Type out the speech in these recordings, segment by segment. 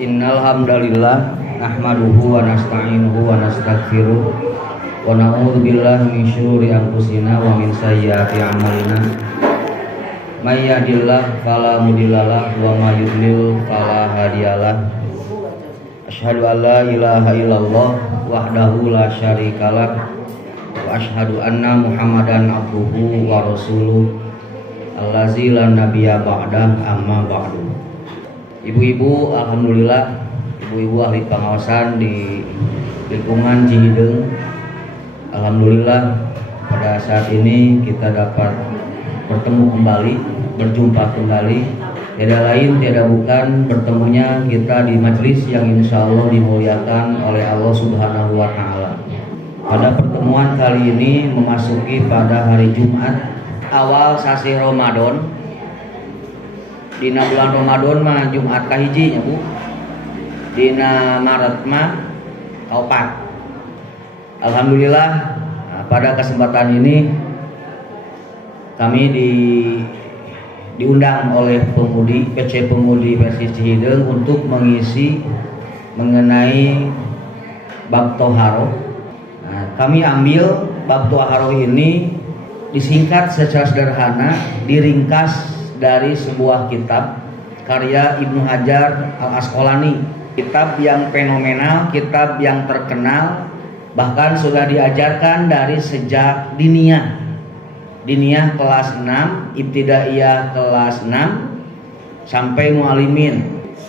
Innal hamdalillah nahmaduhu wa nasta'inuhu wa nastaghfiruh wa na'udzu billahi min syururi anfusina wa min sayyiati a'malina. May yahdihillahu fala mudhillalah wa may yudlil fala hadiyalah. Asyhadu an la ilaha illallah wahdahu la syarikalah wa asyhadu anna Muhammadan abduhu wa rasuluh allazi la nabiyya ba'dah amma ba'du. Ibu-ibu, alhamdulillah, ibu-ibu ahli pengawasan di lingkungan Cihideung, alhamdulillah pada saat ini kita dapat bertemu kembali, berjumpa kembali. Tiada lain, tiada bukan bertemunya kita di majelis yang insya Allah dimuliakan oleh Allah Subhanahu wa Ta'ala. Pada pertemuan kali ini memasuki pada hari Jumat awal sasi Ramadan. Dina bulan Ramadan mah Jumat kahiji nya Bu. Dina Maret mah kaopat. Alhamdulillah pada kesempatan ini kami diundang oleh pemudi PC Pemudi Versi Cihideung untuk mengisi mengenai bab toharo. Kami ambil bab toharo ini disingkat secara sederhana, diringkas dari sebuah kitab karya Ibnu Hajar Al-Asqalani, kitab yang fenomenal, kitab yang terkenal, bahkan sudah diajarkan dari sejak diniyah kelas 6, ibtidaiyah kelas 6 sampai mualimin.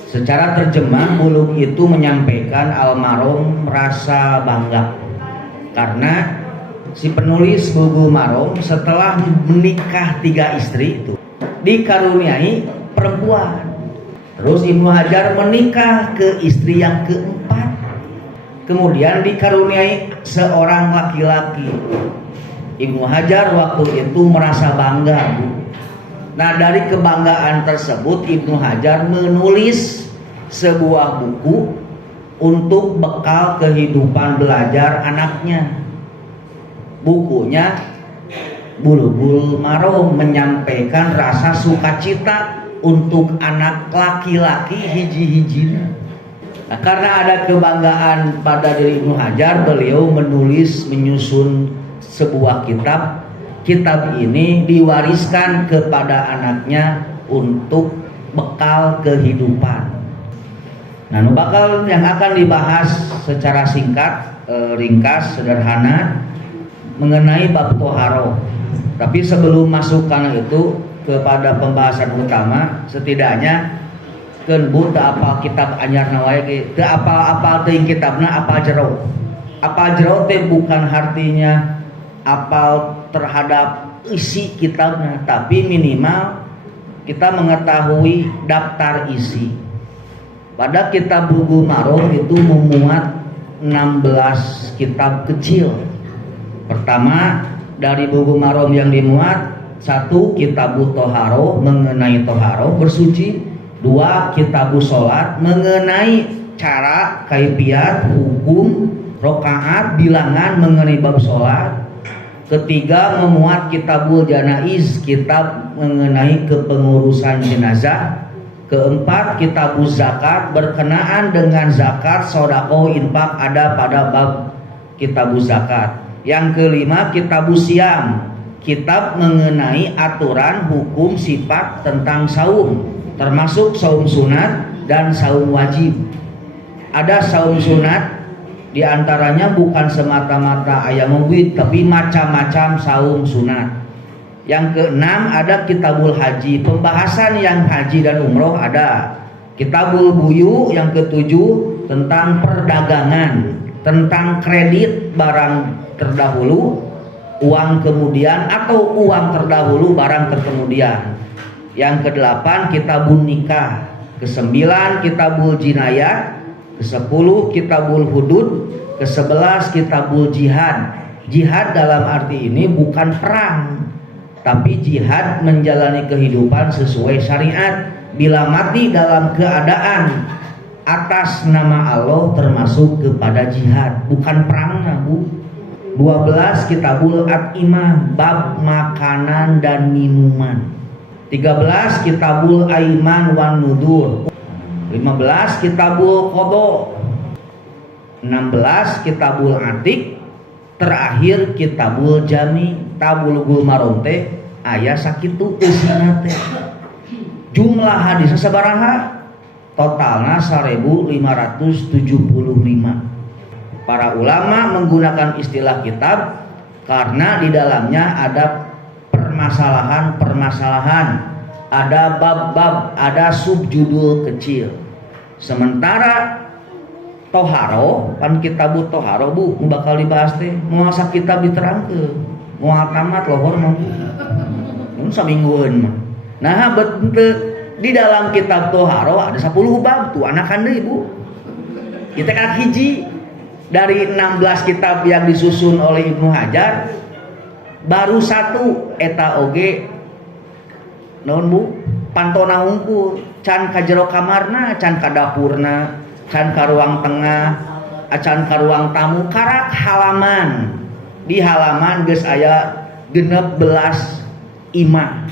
Secara terjemah buluk itu menyampaikan almarhum merasa bangga karena si penulis buku Marom setelah menikah 3 istri itu dikaruniai perempuan. Terus Ibnu Hajar menikah ke istri yang keempat, kemudian dikaruniai seorang laki-laki. Ibnu Hajar waktu itu merasa bangga, Bu. Nah, dari kebanggaan tersebut Ibnu Hajar menulis sebuah buku untuk bekal kehidupan belajar anaknya. Bukunya Bulughul Maram, menyampaikan rasa sukacita untuk anak laki-laki hiji-hijina. Nah, karena ada kebanggaan pada diri Ibnu Hajar, beliau menyusun sebuah kitab. Kitab ini diwariskan kepada anaknya untuk bekal kehidupan. Nah, bakal yang akan dibahas secara singkat, ringkas, sederhana mengenai bab toharo. Tapi sebelum masuk karena itu kepada pembahasan utama, setidaknya kenbu teu apal kitab anyar nawae, teu apal teuing kitabna, apal jero. Apal jero teh bukan artinya apal terhadap isi kitabnya, tapi minimal kita mengetahui daftar isi. Pada kitab Bulughul Maram itu memuat 16 kitab kecil. Pertama, dari Bulughul Maram yang dimuat, 1 Kitabut Toharo mengenai toharo bersuci, 2 Kitabus Sholat mengenai cara, kaifiat, hukum, rokaat, bilangan mengenai bab sholat, 3 memuat Kitabul Janaiz, kitab mengenai kepengurusan jenazah, 4 Kitabuz Zakat berkenaan dengan zakat, sedekah, infak ada pada bab Kitabuz Zakat. Yang 5 Kitabus Siam, kitab mengenai aturan hukum sifat tentang saum, termasuk saum sunat dan saum wajib. Ada saum sunat, diantaranya bukan semata-mata ayam mubid, tapi macam-macam saum sunat. Yang ke-6 ada Kitabul Haji, pembahasan yang haji dan umroh ada. Kitabul Buyu yang ke-7 tentang perdagangan, tentang kredit barang terdahulu, uang kemudian, atau uang terdahulu barang terkemudian. Yang ke-8 Kitabun Nikah, ke-9 Kitabul Jinayat, ke-10 Kitabul Hudud, ke-11 Kitabul Jihad. Jihad dalam arti ini bukan perang, tapi jihad menjalani kehidupan sesuai syariat bila mati dalam keadaan atas nama Allah termasuk kepada jihad, bukan perang, Bu. 12 Kitabul At'imah, bab makanan dan minuman. 13 Kitabul Aiman wan Nudur. 15 kitabul qada, 16 kitabul atik, terakhir kitabul jami. Tabulughul maram teh aya sakitu eusina teh. Jumlah hadisna sabaraha? Totalna 1575. Para ulama menggunakan istilah kitab karena di dalamnya ada permasalahan-permasalahan, ada bab-bab, ada subjudul kecil. Sementara toharo, kan kitabut toharo bu, bakal dibahas teh, moal sakitab diterangkeun, moal tamat lohor mah. Mun saminggueun mah. Nah, di dalam kitab toharo ada 10 bab tuh anakan deui bu. Kita kan hiji dari 16 kitab yang disusun oleh Ibnu Hajar, baru satu eta oge naon bu? Pantona hungkul, can ka jero kamarna, can ka dapurna, can ka ruang tengah, can ka ruang tamu, karak halaman. Di halaman geus aya 16 imah.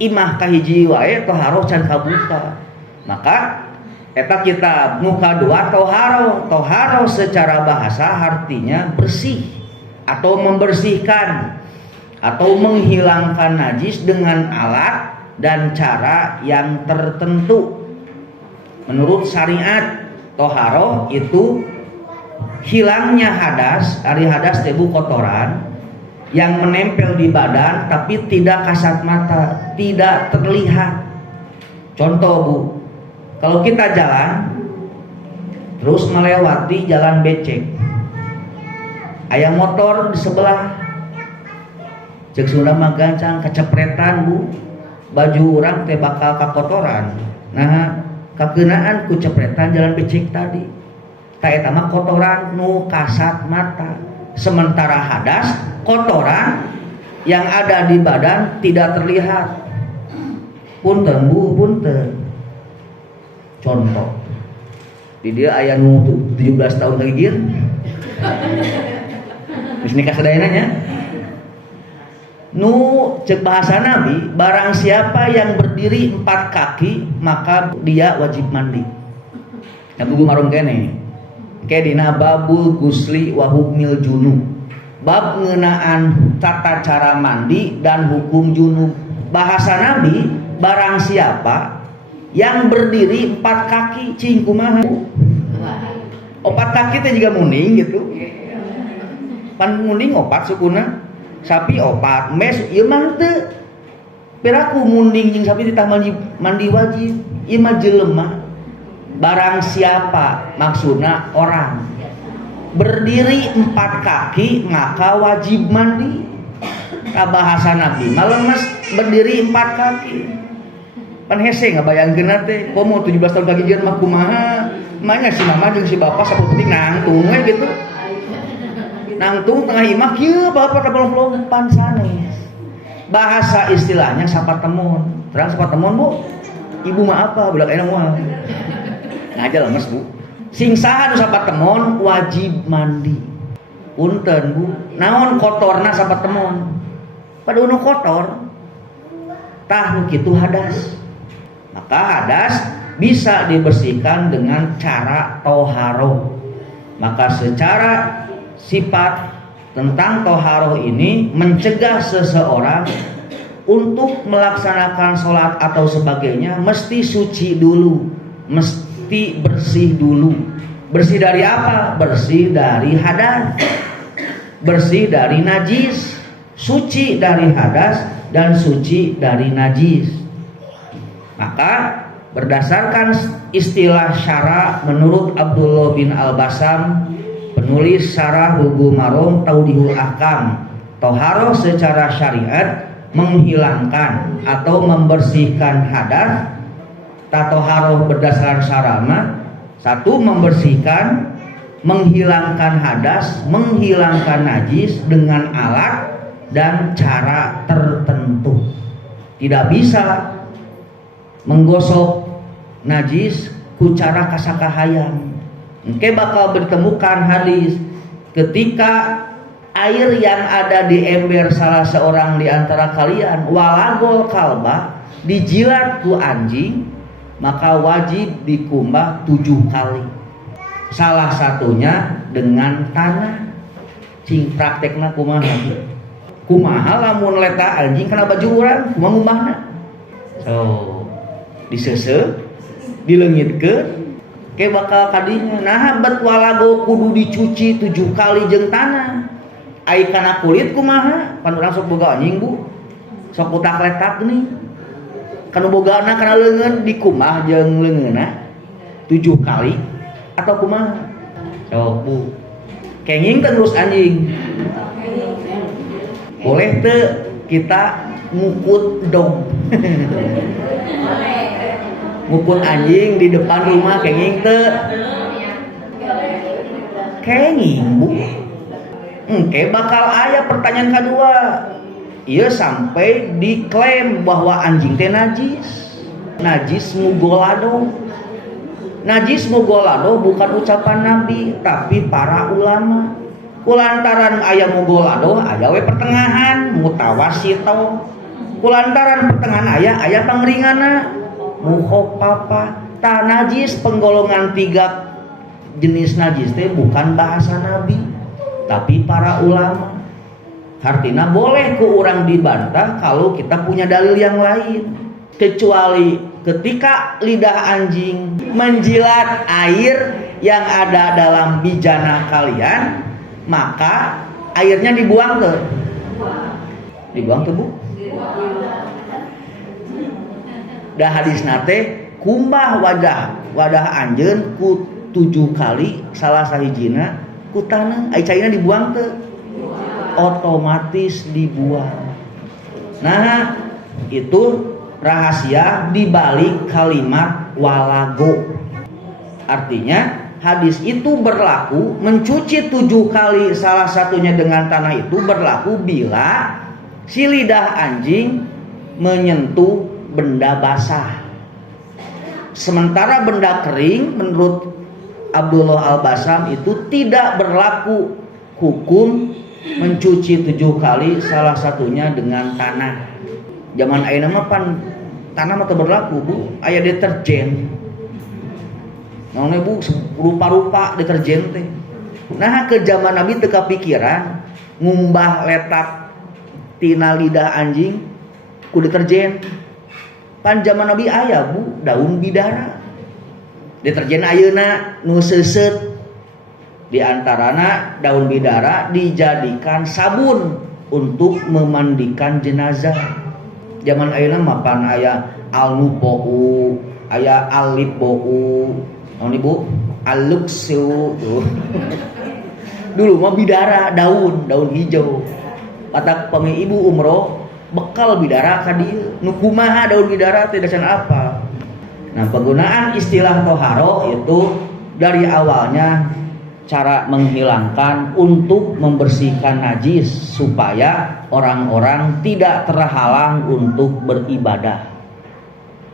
Imah kahiji wae toharo can kabuka. Maka eta kitab nu kadua toharo. Toharo secara bahasa artinya bersih atau membersihkan atau menghilangkan najis dengan alat dan cara yang tertentu. Menurut syariat, toharo itu hilangnya hadas. Ari hadas teh kotoran yang menempel di badan tapi tidak kasat mata, tidak terlihat. Contoh bu, kalau kita jalan terus melewati jalan becek, aya motor di sebelah, cek sudah mah gancang kecepretan bu, baju orang teh bakal kakotoran. Nah, kakeunaan ku cepretan jalan becek tadi. Ta eta mah kotoran nu kasat mata. Sementara hadas, kotoran yang ada di badan tidak terlihat. Punten bu, punten. Contoh, di dia aya nu 17 tahun kagigir. Geus nikah sadayananya. Nu cek bahasa Nabi, barang siapa yang berdiri 4 kaki maka dia wajib mandi. Yang buku marum kene. Kedina babul gusli wa hukmil junub. Bab ngeunaan tata cara mandi dan hukum junub. Bahasa Nabi, barang siapa yang berdiri 4 kaki cing kumaha? 4 kaki teh juga muning gitu. Pan muning 4 sukuna. Sapi 4 mes ieu mah teu piraku munding jeung sapi ditah mandi wajib. Ieu mah jelema. Barang siapa maksudna orang berdiri 4 kaki maka wajib mandi. Ka bahasa Nabi malemes berdiri 4 kaki. Pan hese ngabayangkeun teh komo 17 tahun kagijeun mah kumaha? Manya si mama jeung si bapa saputik nangtung we gitu. Nangtung tengah imah kieu bapak tabalong-balong sanes. Bahasa istilahnya sapatemun. Terang sapatemun bu. Ibu mah apa? Budak ayeuna moal. Ngajar lemes bu. Sing saha nu sapatemun wajib mandi. Punten bu. Naon kotorna sapatemun? Pada nu kotor. Tah nu kitu hadas. Maka hadas bisa dibersihkan dengan cara toharo. Maka secara sifat tentang toharoh ini mencegah seseorang untuk melaksanakan sholat atau sebagainya mesti suci dulu, mesti bersih dulu. Bersih dari apa? Bersih dari hadas, bersih dari najis, suci dari hadas dan suci dari najis. Maka berdasarkan istilah syara menurut Abdullah bin Al-Basam, penulis Syarah Bulughul Maram Taudihul Ahkam, toharoh secara syariat menghilangkan atau membersihkan hadas. Toharoh berdasarkan syarama, 1 membersihkan, menghilangkan hadas, menghilangkan najis dengan alat dan cara tertentu. Tidak bisa menggosok najis ku cara kasakahayang. Oke, bakal ditemukan hadis ketika air yang ada di ember salah seorang di antara kalian walagol kalba dijilat ku anjing, maka wajib dikumbah 7 kali. Salah satunya dengan tanah. Cing praktekna kumaha lamun leta anjing kena baju urang kumaha ngumbahna. So disese dileungitkeun ke bakal kadinya. Nah bet walago kudu dicuci 7 kali jeung tanah. Ai kana kulit kumaha? Pan urang sok boga anjing Bu. Sok utak-letak nih. Kanu bogana kana leungeun dikumah jeung leungeunna 7 kali atau kumaha? Sok Bu. Kenging terus anjing. Boleh teu kita ngukut dong. Ngukut anjing di depan rumah kenging teu? Kenging Bu. Engke bakal aya pertanyaan kedua. Ieu sampai diklaim bahwa anjing teh najis. Najis mugolado. Najis mugolado bukan ucapan Nabi tapi para ulama. Kulantaran aya mugolado aya we pertengahan mutawasito. Kulantaran pertengahan aya pangringana mukhaffafa. Ta najis penggolongan 3 jenis najis teh bukan bahasa Nabi tapi para ulama. Artinya boleh ke orang dibantah kalau kita punya dalil yang lain, kecuali ketika lidah anjing menjilat air yang ada dalam bijana kalian, maka airnya dibuang tuh. Dibuang tuh Bu. Dah hadis nate kumbah wadah anjeun ku 7 kali salah sahijina ku tanah ai caina dibuang teu otomatis dibuang. Nah itu rahasia dibalik kalimat walago. Artinya hadis itu berlaku mencuci 7 kali salah satunya dengan tanah itu berlaku bila si lidah anjing menyentuh benda basah. Sementara benda kering menurut Abdullah Al-Basam itu tidak berlaku hukum mencuci 7 kali salah satunya dengan tanah. Zaman ayeuna mah pan tanah mah teu berlaku Bu, aya deterjen. Naon Bu rupa-rupa deterjen teh. Nah ke zaman Nabi teu kapikiran ngumbah letak tina lidah anjing ku deterjen. Pan zaman Nabi aya Bu daun bidara. Deterjen ayeuna nu seuseut di antarana daun bidara dijadikan sabun untuk memandikan jenazah. Zaman ayeuna mapan aya alnupou, aya alipou, naon Bu? Aluksu. Dulu mah bidara daun hijau. Kata pami ibu umroh bekal bidara ka dieu. Nu kumaha daun bidara teh dasan apa? Nah, penggunaan istilah toharo itu dari awalnya cara menghilangkan untuk membersihkan najis supaya orang-orang tidak terhalang untuk beribadah.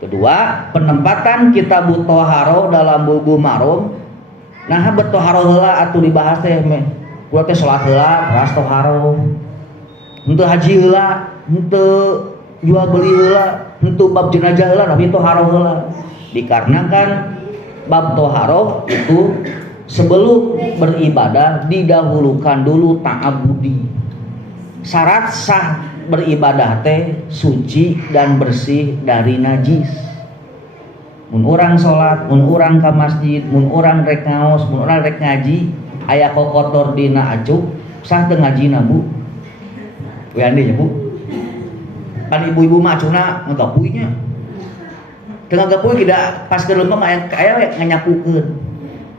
Kedua, penempatan kitabut toharo dalam buku marom. Nah, betoharo heula atuh dibahas teh meh. Kula teh salat heula, ras toharo. Henteu haji heula, henteu jual beli heula, henteu bab jenazah heula, tapi toharo heula. Dikarenakan bab toharo itu sebelum beribadah didahulukan dulu ta'abudi. Syarat sah beribadah teh suci dan bersih dari najis. Mun urang salat, mun urang ka masjid, mun urang rek ngaos, mun urang rek ngaji, aya kokotor dina acuk, sah teu ngajina Bu. We ande nya Bu. Kan ibu-ibu mah acuna ngagapuinya. Teu ngagapuy tidak pas kelempem aya we nganyapukeun.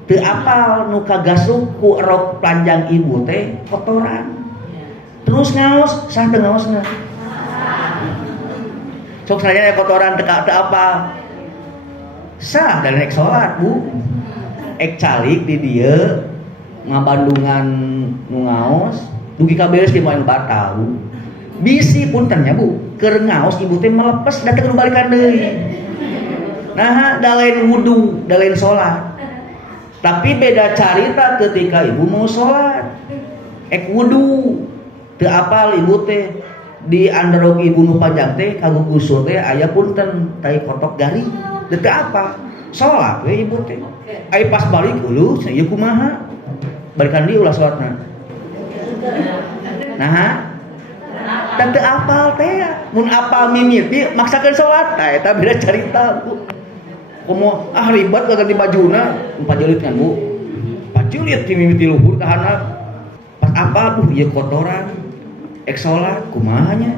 Teu apal nu kagasuk ku rok panjang ibu teh kotoran. Terus ngaos, sah teu ngaosna. Sok sadaya kotoran teu apal. Sah dan rek salat Bu. Ek calik di dieu ngabandungan nu ngaos, dugi kaberes di moal batal. Bisi punten nya Bu, keur ngaos ibu teh melepes da teu balikan deui. Nah, da lain wudu, da lain salat. Tapi beda carita ketika ibu mau sholat. Ek wudu teu apal ibu teh di androg ibu nu panjang teh kagum usul teh aya punten tai kotok garing. Teu apa? Salat we ibu teh. Ai pas balik heuleuh cenah ieu kumaha? Balikan dieu ulah salatna. Nah, teu apal teh. Mun apal mimiti maksakeun salat eta beda carita Bu. Komo ribet kagak di bajuna, pajelit kan Bu. Pajelit ti mimiti luhur ka handap. Pas apa Bu ieu kotoran. Ek salat kumaha nya?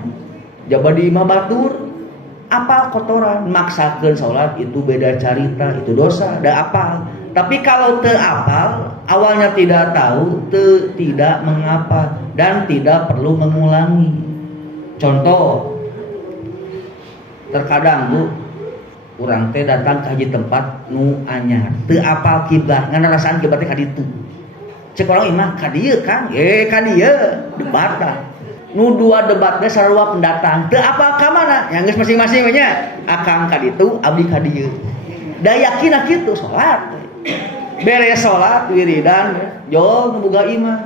Jaba di imah batur. Apal kotoran, maksakeun salat itu beda carita, itu dosa, da apal. Tapi kalau teu apal, awalnya tidak tahu, tidak mengapa dan tidak perlu mengulangi. Contoh, terkadang Bu, urang teh datang ke haji tempat nu anyar, teu apal kiblat, ngan rasaan kiblat teh ka ditu. Cek orang imah ka dieu Kang, ka dieu debat. Nu dua debatnya sarua pendatang teu apal ka mana yang geus masing-masing we nya akang ka ditu abdi ka dieu da yakin kitu salat beres salat wiridan jol nu boga imah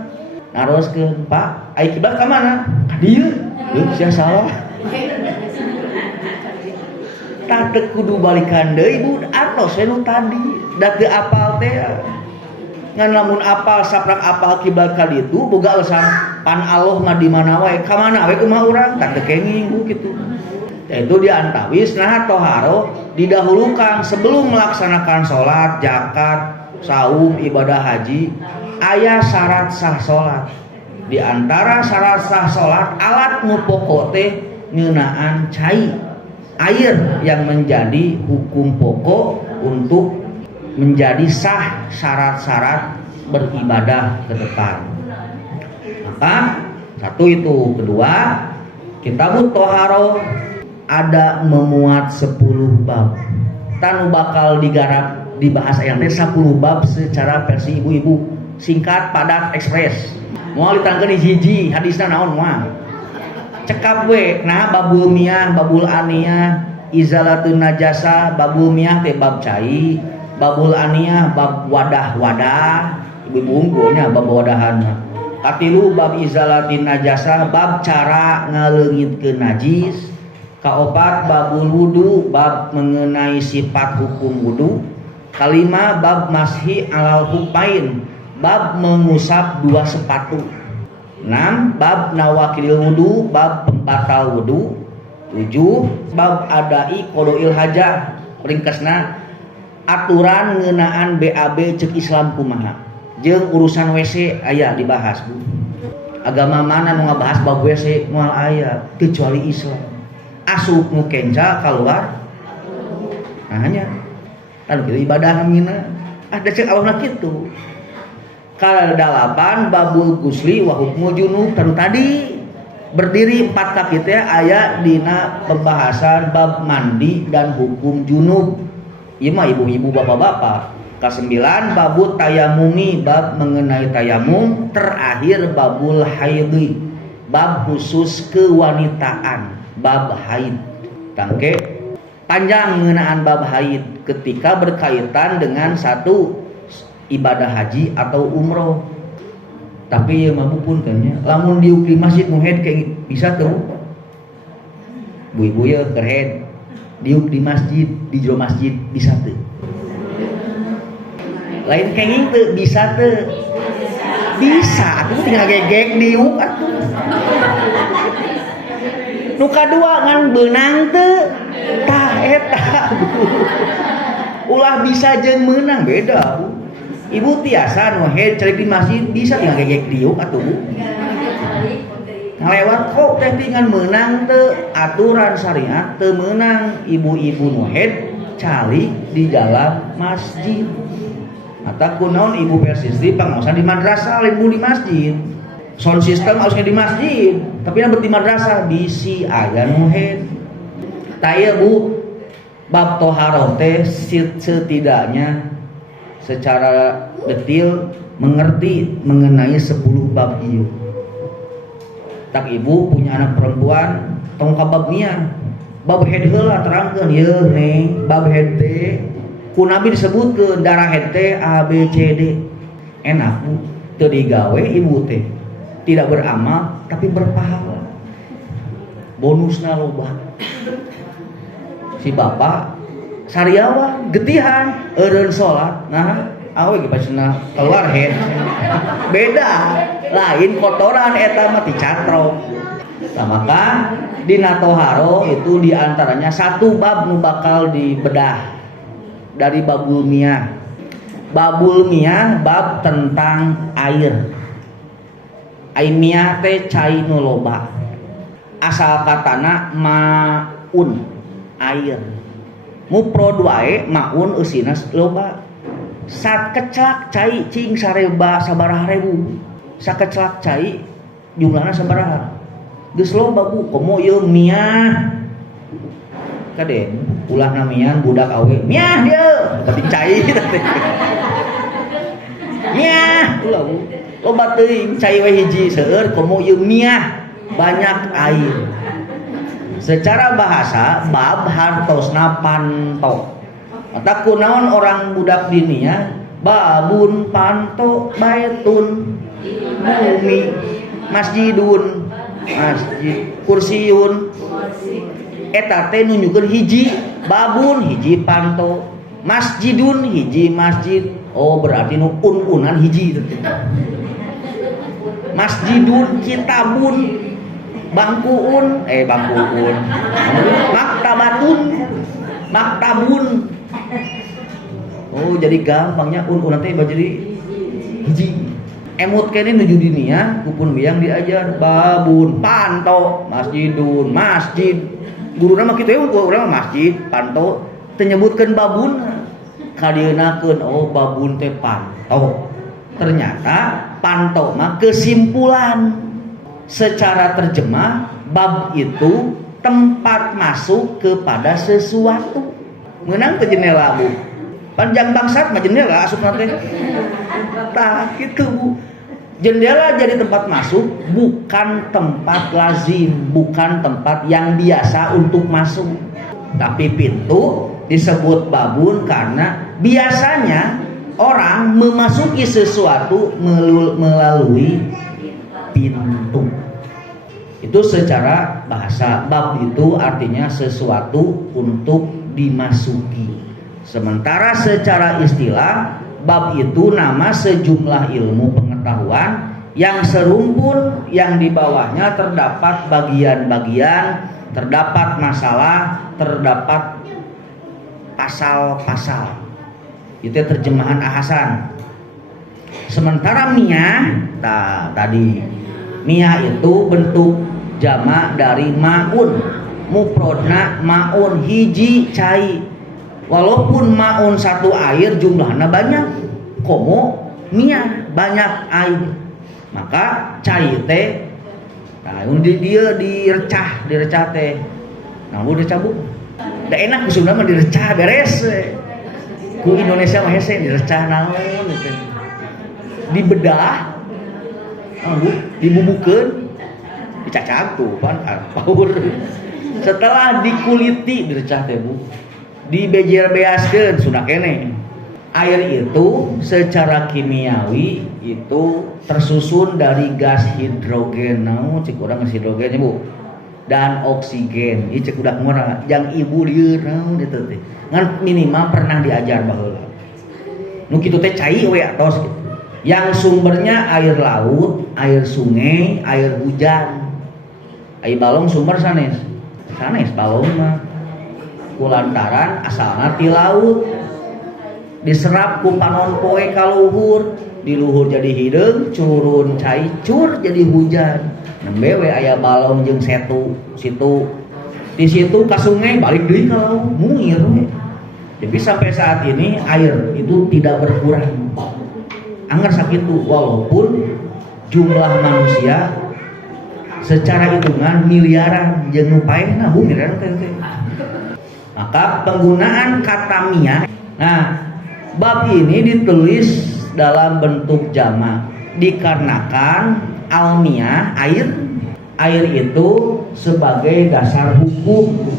naroskeun Pak ai kiblat ka mana ka dieu geus sia salah tah teu kudu balikan deui Bu atos we nu tadi da teu apal teh ngan lamun apal saprak apal kiblat ka ditu boga alasan pan Allah mah di mana wae ka mana we kumaha urang tak teu kenging Bu kitu. Itu diantawis nah toharo didahulukan sebelum melaksanakan salat, zakat, saum, ibadah haji aya syarat sah salat. Di antara syarat sah salat alat nu pokok teh ngeunaan cai air yang menjadi hukum pokok untuk menjadi sah syarat-syarat beribadah ke depan. Maka satu itu, kedua kitabut toharo ada memuat 10 bab. Tanu bakal digarap dibahas yang teh 10 bab secara versi ibu-ibu singkat padat ekspres. Moal ditangkeun hiji hadisna naon moal. Cekap we nah babul miyah, babul aniyah, izalatun najasa, babul miyah teh bab cai. Babul aniyah bab wadah-wadah ibu unggulnya bab wadahan katilu bab izalatin najasa bab cara ngaleungitkeun najis kaopat babul wudu bab mengenai sifat hukum wudu kalima bab mashi alal hupain bab mengusap dua sepatu 6 bab nawakil wudu bab pembatal wudu 7 bab adai qodoil hajah ringkasna aturan ngeunaan BAB cek Islam kumaha jeung urusan WC aya dibahas Bu. Agama mana nu ngabahas bab WC moal aya kecuali Islam. Asup nu kenca keluar. Nah nya. Lalu kita ibadah mina ada cek Allah kitu. Kadalapan babul gusli wa hukmul junub tadi berdiri 4 kaki teh aya dina pembahasan bab mandi dan hukum junub. Ieu mah ibu-ibu bapak-bapak. Ke-9 babut tayamumi bab mengenai tayamum, terakhir babul haidhi bab khusus kewanitaan, bab haid. Tangke panjang mengenaan bab haid ketika berkaitan dengan satu ibadah haji atau umroh. Tapi ya mampu pun kayaknya lamun diuk di masjid muhed kayak bisa tuh. Bu-ibu ya kerhead diuk di masjid, di jero masjid bisa tuh. Lain kenging tuh bisa tuh. Bisa, aku tinggal gegek diuk atuh. Nu kadua ngan beunang teu tah eta. Ulah bisa jeung meunang beda, Bu. Ibu tiasa nu head cari di masjid bisa tinggal gegek diuk atuh, Bu. Ngalewat kok teh tingan meunang teu aturan syariat teu meunang ibu-ibu nu head cali di dalam masjid. Mata kunaon ibu persistri pangaosan di madrasah lain di masjid. Sound system harusnya di masjid, tapi yang di madrasah bisi aya nu head. Taya Bu, bab toharoh teh setidaknya secara detail mengerti mengenai 10 bab ieu. Tak ibu punya anak perempuan tong ka bab nia. Bab head heula terangkeun yeuh neng, bab head teh ku Nabi disebutkeun darah head teh A B C D. Enak Bu, teu digawe ibu teh. Tidak beramal tapi berpahala. Bonusna loba. Si bapak sariawan getihan eureun salat nah awe ge pasina keluar head beda lain kotoran eta mah dicatrok. Nah, maka dina toharo itu diantaranya satu bab nu bakal dibedah dari babul miyah. Babul miyah bab tentang air. Air miyah teh cai nu loba. Asal katana maun air. Mufrad wae maun eusina loba. Sakeclak cai cing sareba sabaraha ribu. Sakeclak cai jumlahna sabaraha? Geus loba bu, komo ieu miyah. Kade ulah namian budak awe. Miyah dieu, tapi cai teh. Miyah ulah bu. Loba teuing cai we hiji seueur komo ieu miyah, banyak air. Secara bahasa bab hartosna panto. Mata kunaon orang budak dinia babun panto baitun bumi masjidun masjid kursiun eta teh nunjukkeun hiji babun hiji panto masjidun hiji masjid. Oh berarti nu un-unan hiji teh. Masjidun kitabun bangkuun maktabatun maktabun. Oh jadi gampangnya un-unan teh jadi hiji. Emut kene nuju dinia kupun biang diajar babun panto masjidun masjid guruna mah kitu we urang masjid panto teu nyebutkeun babun kadienakeun oh babun teh panto. Ternyata panto mah kesimpulan secara terjemah bab itu tempat masuk kepada sesuatu. Meunang teh jendela bu panjang bangsat mah jendela asupna teh tah kitu bu. Jendela jadi tempat masuk bukan tempat lazim, bukan tempat yang biasa untuk masuk. Tapi pintu disebut babun karena biasanya orang memasuki sesuatu melalui pintu. Itu secara bahasa. Bab itu artinya sesuatu untuk dimasuki. Sementara secara istilah bab itu nama sejumlah ilmu pengetahuan yang serumpun yang di bawahnya terdapat bagian-bagian, terdapat masalah, terdapat pasal-pasal. Itu terjemahan ahasan. Sementara miyah, tadi miyah itu bentuk jamak dari maun. Mufrodna maun hiji cai. Walaupun maun satu air jumlahnya banyak, komo miyah banyak air. Maka cai teh nah dia direcah teh. Nah udah cabut. Da enak kusumna mah direcah beres. Ku Indonesia mah hese direcah naon gitu. Dibedah, dibubukeun, dicacag tuh pan paur. Setelah dikuliti direcah teh bu, dibejer-beaskeun sudah kene. Air itu secara kimiawi itu tersusun dari gas hidrogen. Naon cek urang gas hidrogennya bu, dan oksigen. Ieu cek udah ngora yang ibu lieur naon gitu teh. Ngan minimal pernah diajar baheula. Nu kitu teh cai we atos gitu. Yang sumbernya air laut, air sungai, air hujan. Ai balong sumber sanes balong mah. Kulantaran asalna ti laut. Diserap ku panon poe ka luhur, di luhur jadi hideung, curun cai cur jadi hujan. Nembe we aya balong jeung setu situ. Di situ ka sungai balik deui ka laut, muir we. Jadi sampai saat ini air itu tidak berkurang. Angger sakitu walaupun jumlah manusia secara hitungan miliaran jeung nu paehna bu miliaran teh. Maka penggunaan kata miyah. Nah, bab ini ditulis dalam bentuk jamak dikarenakan almiyah air itu sebagai dasar hukum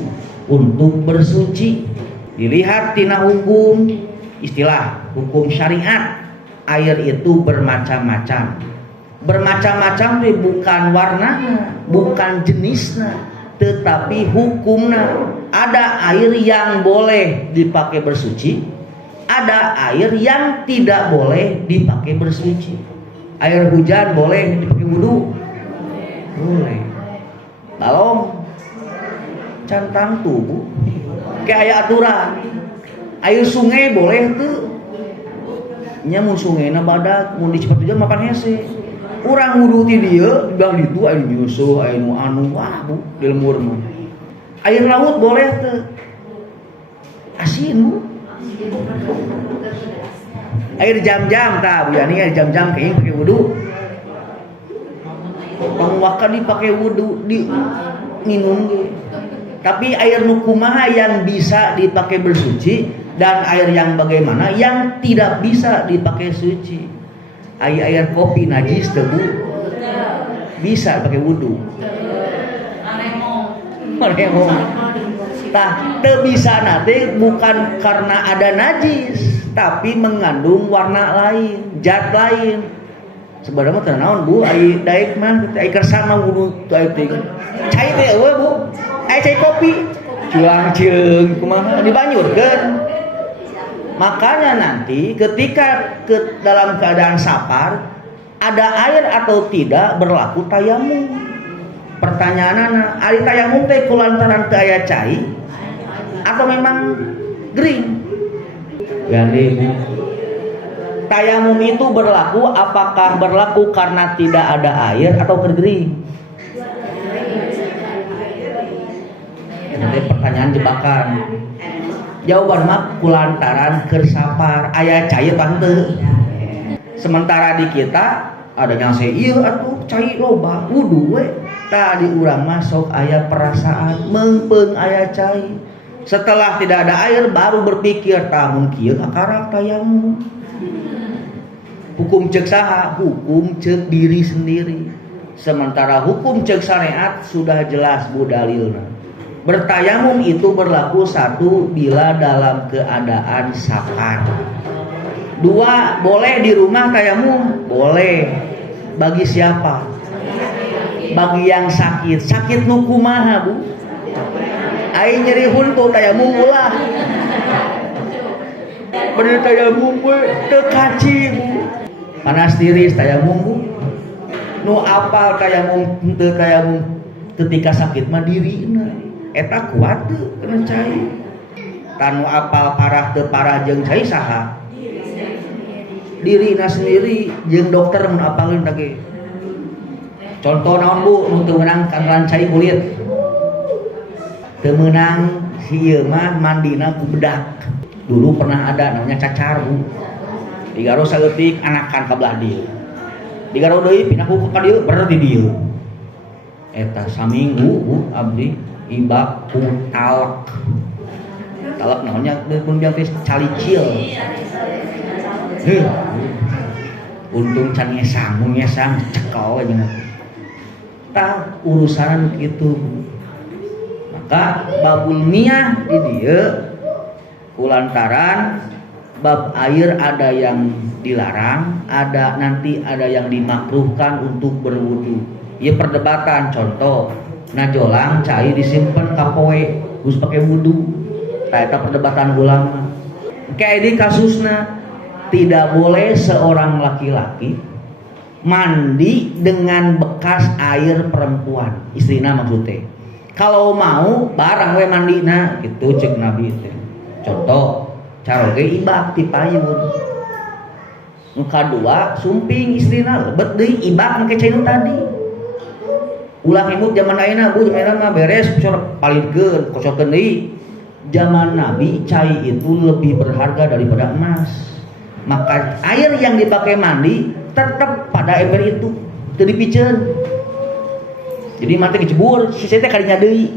untuk bersuci. Dilihat tina hukum istilah hukum syariat, air itu bermacam-macam. Bermacam-macam bukan warnanya, bukan jenisnya, tetapi hukumnya. ada air yang boleh dipakai bersuci, ada air yang tidak boleh dipakai bersuci. Air hujan boleh dipakai wudhu? Boleh. Kalau cantang tubuh kayak aturan. Air sungai boleh tuh. Nya mun sungaina badak, mun di Cipatujah makan hese. Urang wudhu ti dieu, dibilang ditu aya nyusuh, aya nu anu, wah bu, di lembur mah. Air laut boleh tuh. Asin bu. Air jam-jam tah Bu Yani, air jam-jam kayaknya pakai wudhu. Pangwaka dipakai wudhu di minum gitu. Tapi air nu kumaha yang bisa dipakai bersuci dan air yang bagaimana yang tidak bisa dipakai suci. Air kopi najis tuh Bu. Bisa pakai wudhu. Maremong. Tah teu bisa nanti bukan karena ada najis, tapi mengandung warna lain, zat lain. Sebenarnya teu naon Bu, ai daek mah ai kersan mah wudhu teu ai teh. Cai teh eueuh Bu. Ai cai kopi. Cuang-ceung kumaha dibanyurkeun. Makanya nanti ketika dalam keadaan safar ada air atau tidak berlaku tayamum. Pertanyaanna, ari tayamum teh kulantaran teu aya cai atau memang gering? Jadi tayamum itu berlaku apakah berlaku karena tidak ada air atau kering? Nanti pertanyaan jebakan. Jawaban mah kulantaran keur safar aya cai tante. Sementara di kita adanya ieu atuh cai loba wudu we. Tadi urang mah sok aya perasaan mengpeung aya cai. Setelah tidak ada air baru berpikir tamun kieu akarak tayamum. Hukum cek saha? Hukum cek diri sendiri. Sementara hukum cek syariat sudah jelas Bu dalilna. Bertayamum itu berlaku satu bila dalam keadaan safar. Dua, boleh di rumah tayamum? Boleh. Bagi siapa? Bagi yang sakit. Sakit nu kumaha Bu? Ai nyeri huntu tayamum ulah. Bener tayamum we teu kaci Bu. Panas tiris tayamum Bu. Nu apal tayamum teu tayamum ketika sakit mah dirina. Eta kuat tuh kena cai. Tanu apal parah teu parah jeung cai saha? Dirina sendiri jeung dokter mun apalin lagi. Contoh naon Bu nu teu meunang kangelan cai kulit. Teu meunang si ieu mah mandina ku bedak. Dulu pernah ada namanya cacar Bu. Digaro saeutik anakan ka belah dieu. Digaro deui pindah ku ka dieu berarti dieu. Eta saminggu Bu abdi ibak talak. Talak naonnya pun bilang teh calicil. Untung can ngesang cekel aja. Tah urusan itu. Maka babul miyah di dieu kulantaran bab air ada yang dilarang, nanti ada yang dimakruhkan untuk berwudu. Ieu perdebatan contoh najolang cai disimpen kapoe harus pakai wudu. Eta perdebatan ulama. Kayak di kasusna tidak boleh seorang laki-laki mandi dengan bekas air perempuan, istrina maksudnya. Kalau mau barang we mandina gitu cek Nabi teh. Contoh cara ge ibak ti payun. Nu kadua sumping istrina lebet deui ibak make cai tadi. Ulah imut zaman ayeuna Bu, zaman mah beres sok palidkeun, kosokkeun deui. Zaman Nabi cai itu lebih berharga daripada emas. Maka air yang dipakai mandi tetap pada ember itu, teu dipiceun. Jadi mah teh dicebur, sisa teh kadinya deui.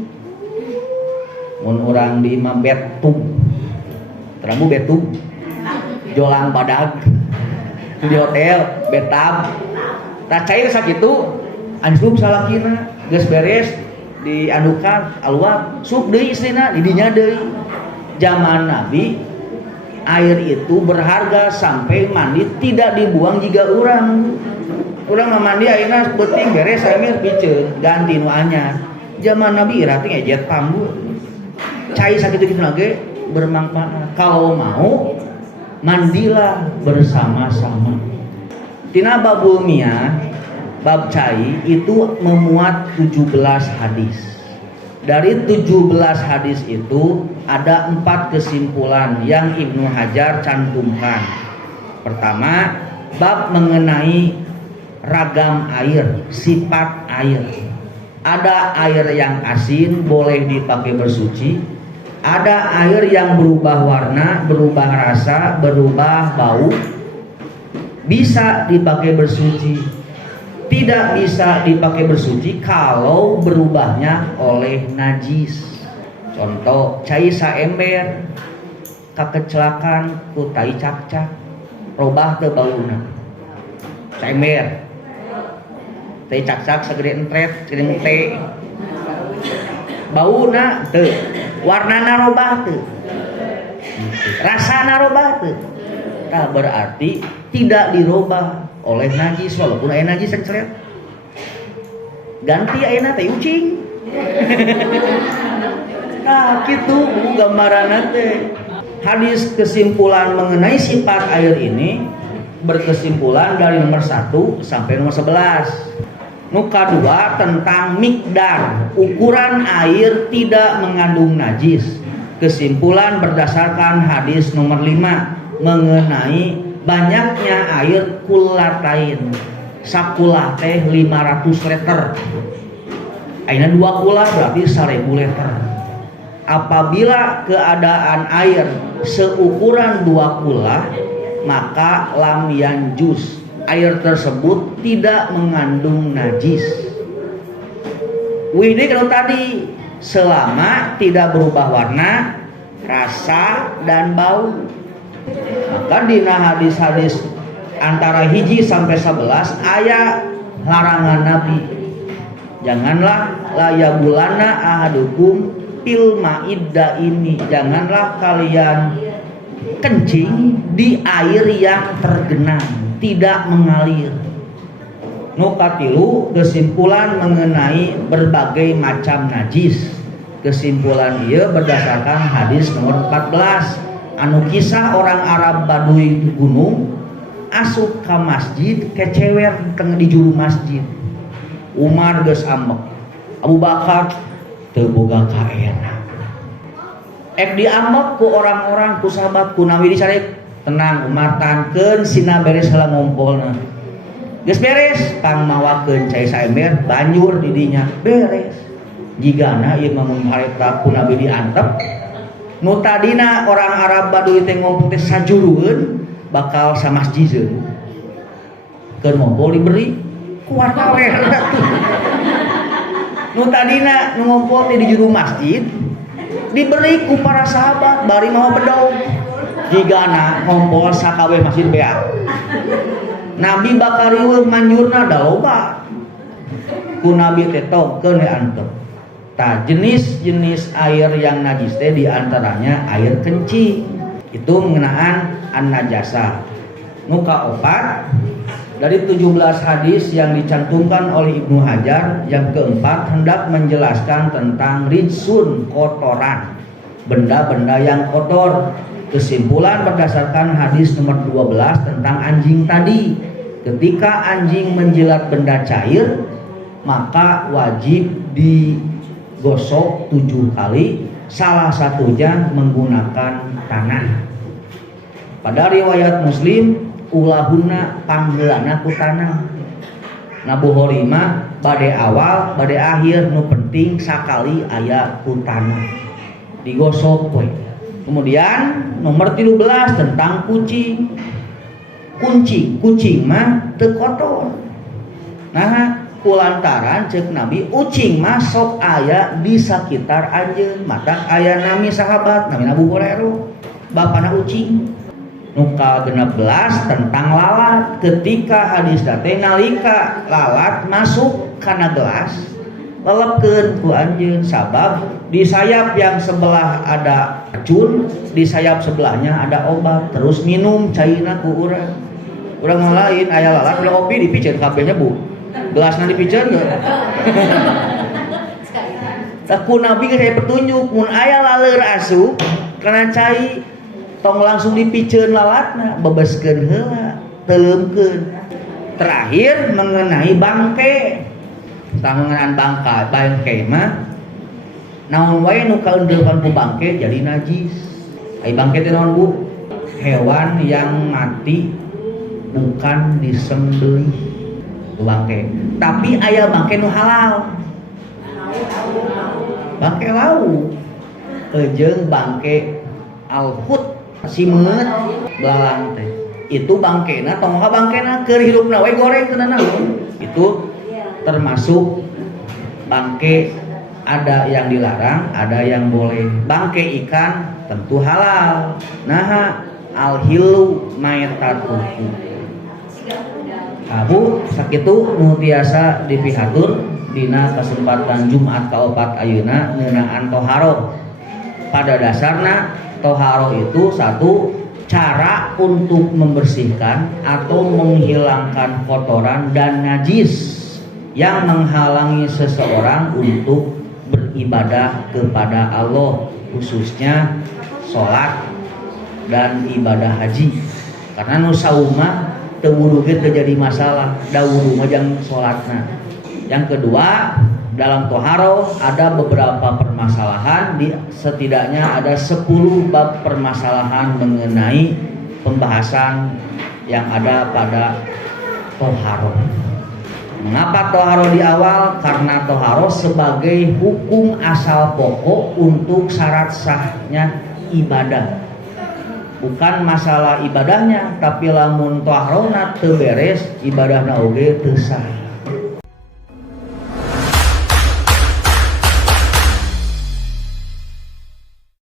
Mun urang di imah betub. Terang Bu betub. Jolang badag. Di hotel betab. Tah cai sakitu anjluk salakina geus beres diandukan aluat sup deui istrina di dinya deui. Zaman Nabi air itu berharga sampai mandi tidak dibuang jika urang mah mandi ayeuna beuting beres ayeuna piceun ganti nu anyar. Zaman Nabi ira teh ejet pambu cai sakitu-kitu lagi bermanfaat. Kalau mau mandilah bersama-sama. Tina babul miyah bab cai itu memuat 17 hadis. Dari 17 hadis itu ada 4 kesimpulan yang Ibnu Hajar cantumkan. Pertama, bab mengenai ragam air, sifat air. Ada air yang asin boleh dipakai bersuci, ada air yang berubah warna, berubah rasa, berubah bau, bisa dipakai bersuci. Tidak bisa dipakai bersuci kalau berubahnya oleh najis. Contoh, cai saember kakecelakan ku tai cak-cak, robah teu bauna. Saember teh cak-cak segede entret, segede teh. Bauna teu, warnana robah teu. Rasana robah teu. Tah berarti tidak dirobah oleh najis walaupun aya najis cencret. Ganti ayeuna teh ucing. Nah, kitu gambaranna teh. Hadis kesimpulan mengenai sifat air ini berkesimpulan dari nomor 1 sampai nomor 11. Nuka 2 tentang mikdar, ukuran air tidak mengandung najis. Kesimpulan berdasarkan hadis nomor 5 mengenai banyaknya air kulatain. Sakulah teh 500 liter. Aina 2 kula berarti 1000 liter. Apabila keadaan air seukuran 2 kula, maka lam yanjus, air tersebut tidak mengandung najis. Wih, kalau tadi selama tidak berubah warna, rasa dan bau. Maka dina hadis-hadis antara hiji sampai 11 aya larangan Nabi. Janganlah layabulana ahadukum fil ma'idda ini. Janganlah kalian kencing di air yang tergenang, tidak mengalir. Nukatilu kesimpulan mengenai berbagai macam najis. Kesimpulan ia berdasarkan hadis nomor 14 anu kisah orang Arab Baduy di gunung asup ke masjid kecewer tengah di juru masjid. Umar geus ambek, Abu Bakar teu boga kaena. Ek diambek ku orang-orang ku sahabat ku Nabi disarek, tenang Umar tankeun sina beres heula ngumpulna. Geus beres kang mawakeun cai saember banjur di dinya beres. Jigana ieu mah mun harita ku Nabi diantep nu tadina orang Arab Baduy teh ngumpul teh sajurueun bakal samasjidzeun. Keur ngumpul diberi ku wartawan. Nu tadina nu ngumpul teh di juru masjid diberi ku para sahabat bari mau bedog. Jigana ngumpul sakabeh masjid beak. Nabi bakal riweuh manjurna da loba. Ku Nabi teh tongkeun antep. Tah jenis-jenis air yang najis teh diantaranya air kencing. Itu mengenaan an-najasah. Nuka 4 dari 17 hadis yang dicantumkan oleh Ibnu Hajar, yang keempat hendak menjelaskan tentang rijsun, kotoran, benda-benda yang kotor. Kesimpulan berdasarkan hadis nomor 12 tentang anjing tadi. Ketika anjing menjilat benda cair, maka wajib digosok 7 kali, salah satunya menggunakan tanah. Pada riwayat Muslim, ulahuna panggeulana ku tanah. Nabu Horimah bade awal bade akhir nu penting sakali aya ku tanah digosok we. Kemudian nomor 13 tentang kucing. Kucing mah teu kotor. Nah, kulantaran ceuk Nabi ucing mah sok aya di sakitar anjeun. Mata aya nami sahabat nami Abu Hurairah bapana ucing. Nuka 16 tentang lalat. Ketika hadis teh nalika lalat masuk kana gelas lelepkeun ku anjeun, sabab di sayap yang sebelah ada racun, di sayap sebelahnya ada obat. Terus minum caina ku urang. Urang lain aya lalat beli kopi dipiceun kabehnya Bu. Gelasna dipiceun geus. Ku Nabi geus aya petunjuk mun aya laleur asup kana cai tong langsung dipiceun lalatna, bebeskeun heula, teuleumkeun. Terakhir mengenai bangke. Tangan bangke mah naon wae nu kaeundeulpan ku bangke jadi najis. Ai bangke teh naon Bu? Hewan yang mati bukan disembelih bangke. Tapi aya bangke nu halal. Bangke lau jeung bangke alhut simeut belalang teh itu bangkena tong bangkena keur hidupna we goreng tenan itu termasuk bangke. Ada yang dilarang, ada yang boleh. Bangke ikan tentu halal. Nah alhilu maitatuhu Bu sakitu nu tiasa dipihatur dina kesempatan Jumat kaopat ayeuna ngeunaan toharo. Pada dasarnya toharo itu satu cara untuk membersihkan atau menghilangkan kotoran dan najis yang menghalangi seseorang untuk beribadah kepada Allah, khususnya sholat dan ibadah haji. Karena nu saumah teu wudu ge teu jadi masalah, da wudu mah jang sholatna. Yang kedua, dalam toharo ada beberapa permasalahan, setidaknya ada 10 bab permasalahan mengenai pembahasan yang ada pada toharo. Mengapa toharo di awal? Karena toharo sebagai hukum asal pokok untuk syarat sahnya ibadah. Bukan masalah ibadahnya, tapi lamun toharona teu beres, ibadahna oge teu sah.